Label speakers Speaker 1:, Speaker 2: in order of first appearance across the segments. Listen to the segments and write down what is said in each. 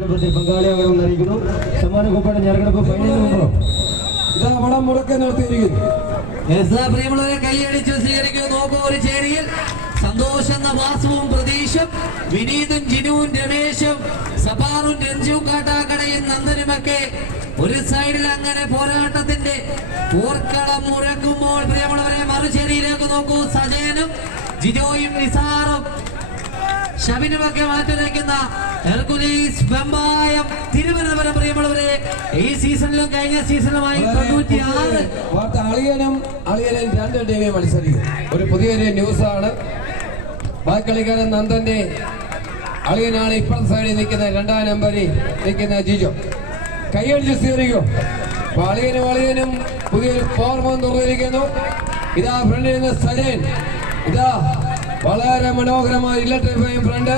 Speaker 1: പങ്കാളിയാകണമെന്ന് അറിയിക്കുന്നു. സമ്മാന കുപ്പയുടെ ഫൈനലിന് മുമ്പ്
Speaker 2: ഇതാ വടം മുടക്കാൻ നിർത്തിയിരിക്കുന്നു
Speaker 3: എസ് പ്രിയമുള്ളവരെ കൈയടിച്ച് സ്വീകരിക്കുക. ഒരു ചേരിയിൽ. സന്തോഷ് എന്ന വാസുവും പ്രതീഷും വിനീതും ജിനുവും രമേശും സഫാറും രഞ്ജു കാട്ടാക്കടയും നന്ദനുമൊക്കെ ഒരു സൈഡിൽ അങ്ങനെ പോരാട്ടത്തിന്റെ പോർക്കളം മുഴക്കുമ്പോൾ പ്രിയമുള്ളവരെ മറുചേരിയിലേക്ക് നോക്കൂ. സജയനും ജിജോയും നിസാറും ഷബിനുമൊക്കെ മാറ്റിവെക്കുന്ന ഹെർക്കുലീസ് വെമ്പായം തിരുവനന്തപുരം പ്രിയമുള്ളവരെ ഈ സീസണിലും കഴിഞ്ഞ സീസണിലുമായി തൊണ്ണൂറ്റി ആറ്
Speaker 2: അളിയനും അളിയനും രണ്ട് ടീമേ മത്സരിക്കും. ഒരു പുതിയൊരു ന്യൂസാണ്. ബാക്കളിക്കാരൻ നന്ദന്റെ അളിയനാണ് ഇപ്പം സൈഡിൽ നിൽക്കുന്ന രണ്ടാം നമ്പറിൽ നിൽക്കുന്ന ജിജോ. കൈയടിച്ച് സ്വീകരിക്കും. അളിയനും അളിയനും പുതിയൊരു ഫോർമം തുറന്നിരിക്കുന്നു. ഇതാ ഫ്രണ്ടിൽ നിന്ന് സജയൻ. ഇതാ വളരെ മനോഹരമായ ഫ്രണ്ട്.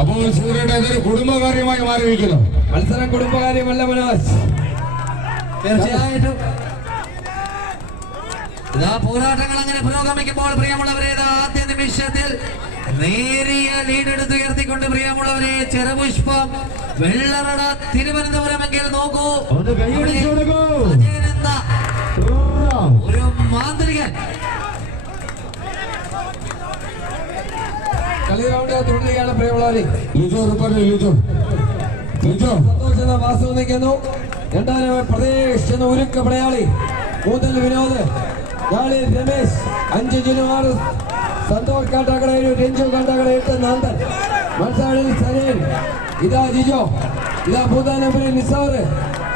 Speaker 4: അപ്പോൾ സൂര്യയുടെ കുടുംബകാര്യമായി മാറിയിരിക്കുന്നു.
Speaker 2: മത്സരം കുടുംബകാര്യമല്ല മനോജ്.
Speaker 3: തീർച്ചയായിട്ടും. പോരാട്ടങ്ങൾ അങ്ങനെ പുരോഗമിക്കുമ്പോൾ പ്രിയമുള്ളവരെ ആദ്യ നിമിഷത്തിൽ നേരിയ ലീഡെടുത്ത് ഉയർത്തിക്കൊണ്ട് പ്രിയമുള്ളവരെ ചെറുപുഷ്പം. വെള്ളറട തിരുവനന്തപുരമെങ്കിൽ നോക്കൂ.
Speaker 2: കളി റൗണ്ട് തുടരുകയാണ് പ്രിയമുള്ളവരെ
Speaker 4: ലിജോ ലിജോ. ലിജോ.
Speaker 2: സന്തോഷ് എന്ന വാസു നിൽക്കുന്നു രണ്ടാം നമ്പർ പ്രദേശ് എന്ന ഉരുക്ക പടയാളി വിനോദ് ഗാളി രമേശ് അഞ്ച് ജനുവാറ് സന്തോഷ് കാട്ടാക്കട ഏഴ് രഞ്ജു കാട്ടാക്കട എട്ട് നന്ദൻ. മത്സരത്തിൽ സനീൻ ഇതാ ജിജോ. ഇതാ മൂന്നാം നമ്പറിൽ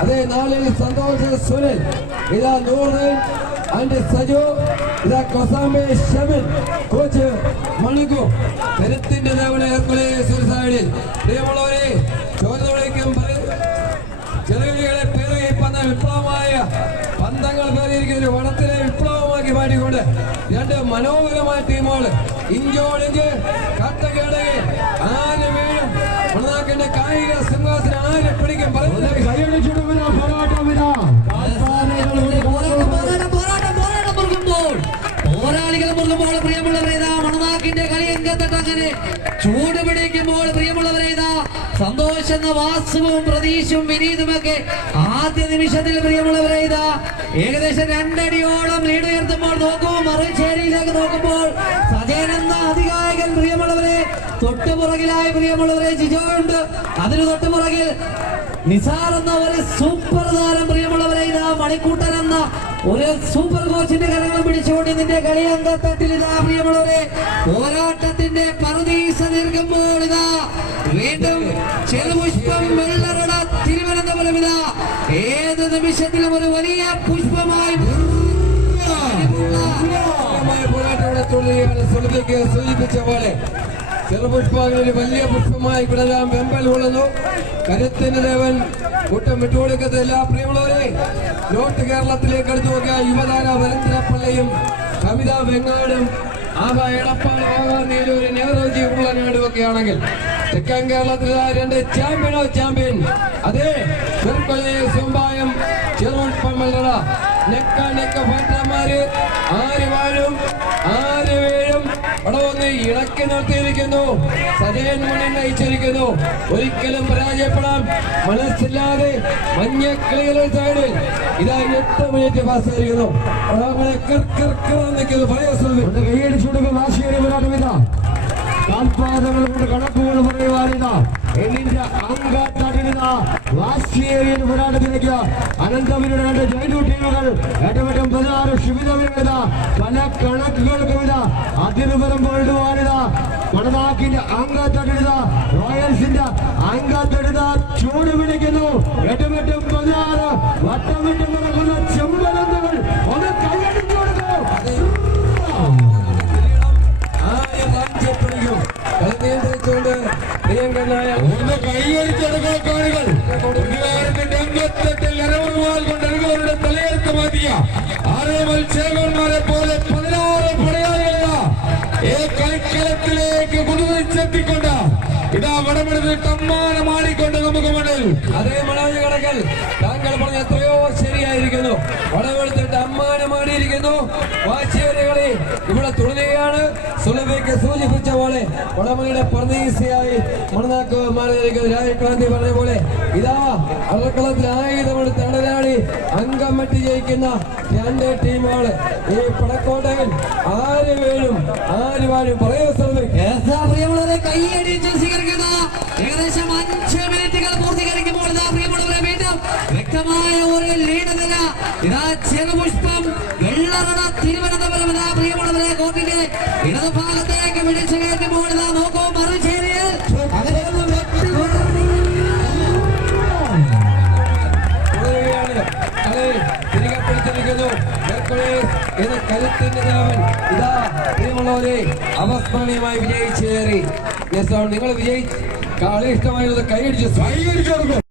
Speaker 2: അതേ നാലിൽ സന്തോഷ് സുനിൽ. ഇതാ നൂറ് ആൻഡ് സജു ഇതാ കൊസാമ്പെ ഷമിൻ കോച്ച് മണിക്കു. കരുത്തിന്റെ ദേവനെ ഹെർക്കുലേസ് ഒരു സൈഡിൽ പ്രിയമുള്ളവരെ ചോദ്യം ചെറുകിളികളെ പന്ന വിപ്ലവമായ പന്തങ്ങൾ പേറിയിരിക്കുന്ന വടത്തിലെ വിപ്ലവമാക്കി മാറ്റിക്കൊണ്ട് രണ്ട് മനോഹരമായ ടീമുകൾ ഇഞ്ചോടിഞ്ച് കട്ടക്കേടകെ ആര് വീഴും മണനാക്കിന്റെ കായിക സിംഹാസനം ആര് പിടിക്കും പറയുന്നത്
Speaker 3: എന്ന വാസുവും പ്രതീക്ഷയും വിനീതുമൊക്കെ ആദ്യ നിമിഷത്തിൽ പ്രിയമുള്ളവരെ ഇതാ ഏകദേശം രണ്ടടിയോളം ലീഡ് ഉയർത്തുമ്പോൾ നോക്കൂ മറുചേരിയിലേക്ക് നോക്കുമ്പോൾ സജയൻ എന്ന അധികായകൻ പ്രിയമുള്ളവരെ തൊട്ടുപുറകിലായി പ്രിയമുള്ളവരെ ജിജോ ഉണ്ട്. അതിന് തൊട്ടുപുറകിൽ നിസാർ എന്ന ഒരു സൂപ്പർ താരം പ്രിയമുള്ളവരെ ഇതാ മണിക്കൂട്ടൻ എന്ന ഒരു സൂപ്പർ കോച്ചിന്റെ കരങ്ങൾ പിടിച്ചുകൊണ്ട് ഇതിന്റെ അംഗത്തട്ടിൽ ഇതാ പ്രിയമുള്ളവരെ. പോരാട്ടത്തിന്റെ പറുദീസ നിൽക്കുമ്പോൾ ഇതാ. വീണ്ടും ചെറുപുഷ്പം വെള്ളറട തിരുവനന്തപുരം ഇതാ. ഏത് നിമിഷത്തിലും ഒരു വലിയ പുഷ്പമായി
Speaker 2: സൂചിപ്പിച്ച പോലെ. ചെറുപുഷ്പങ്ങൾ ഒരു വലിയ പുഷ്പമായി വിടരാൻ വെമ്പൽ കൊള്ളുന്നു. കരുത്തിന് ദേവൻ കൂട്ടം എല്ലാ പ്രിയമുള്ളവരെ. നോട്ട് കേരളത്തിലേക്ക് എടുത്തു നോക്കിയ യുവതാര വരന്തരപ്പള്ളിയും കവിത വെങ്ങാടും ആവ എടപ്പാട് നീലൂര് നെഹ്റുജി ഉള്ളനാടും ഒക്കെ ആണെങ്കിൽ തെക്കൻ കേരളത്തിലെ രണ്ട് ചാമ്പ്യനോ ചാമ്പ്യൻ അതെ ചെറുക്കൊല്ലി സുമ്പായം വെള്ളറ നെക്ക നെക്ക ഇളക്കി നിർത്തിയിരിക്കുന്നു. സജയൻ മുന്നിൽ നയിച്ചിരിക്കുന്നു. ഒരിക്കലും പരാജയപ്പെടാൻ മനസ്സില്ലാതെ മഞ്ഞക്കിളികളുടെ സൈഡിൽ ഇതാ എട്ട് മിനിറ്റ് പാസ് ചെയ്തിരിക്കുന്നു നിൽക്കുന്നു.
Speaker 1: കണക്കുകൾ എന്നിന്റെ രണ്ട് ടീമുകൾ. പല കണക്കുകൾക്കും ഇതാ. മണനാക്കിന്റെ അങ്കാത്തടിത റോയൽസിന്റെ അങ്കാത്തടിത ചൂട് പിടിക്കുന്നു. ഏറ്റവും പതിനാറ്. വട്ടം വിട്ടു നടക്കുന്ന ചെമ്പലന്തകൾ ഒന്ന് കൈയടിച്ചു കൊടുക്കും
Speaker 4: ഒന്ന് കൈയടിച്ചെടുക്കുന്ന കാണികൾ. അംഗത്വത്തിൽ അരവുമാൽ കൊണ്ട് അവരുടെ തലയെടുത്ത് മാറ്റിയ. ആരോമൽ ചേകന്മാരെ പോലെ
Speaker 2: അതേ മണവഞ്ഞ കണക്കൽ താങ്കൾ പറഞ്ഞ എത്രയോ ശരിയായിരിക്കുന്നു. വളവെടുത്തിട്ട് അമ്മാനമാടിയിരിക്കുന്നു വാശിയേറിയ കളി ഇവിടെ തുടരുകയാണ്. സുലഭയ്ക്ക് സൂചിപ്പിച്ച പോലെ വടമലയുടെ പ്രതീക്ഷയായി മണനാക്ക് മാറിയിരിക്കുന്ന. രാജക്രാന്തി പറഞ്ഞ പോലെ ഇതാ അറക്കളത്തിൽ ആയുധമെടുത്ത് തണലാളി അംഗം വെട്ടി ജയിക്കുന്ന രണ്ട് ടീമുകൾ ഈ പടക്കോട്ടയിൽ ആര് വേണം ആര് വാഴും പറയൂ
Speaker 3: പ്രിയമുള്ളവരെ കൈയടിച്ച് സ്വീകരിക്കുന്ന ഏകദേശം ഇതാ ചെറുപുഷ്പം വെള്ളറട തിരുവനന്തപുരം ഇതാ പ്രിയമുള്ളവരെ കോർട്ടിന്റെ ഇടതുഭാഗത്തേക്ക് വിളിച്ചു കയറ്റി ഇതാ നോക്കൂ മറുചേരിയിൽ
Speaker 2: എന്ന കരുത്തിന്റെ ദേവൻ ഇതാ പ്രിയമുള്ളവരെ വിജയിച്ചേറി നിങ്ങൾ വിജയിച്ച് കളി ഇഷ്ടമായിരുന്നത് കൈയടിച്ച്
Speaker 4: സ്വീകരിച്ചു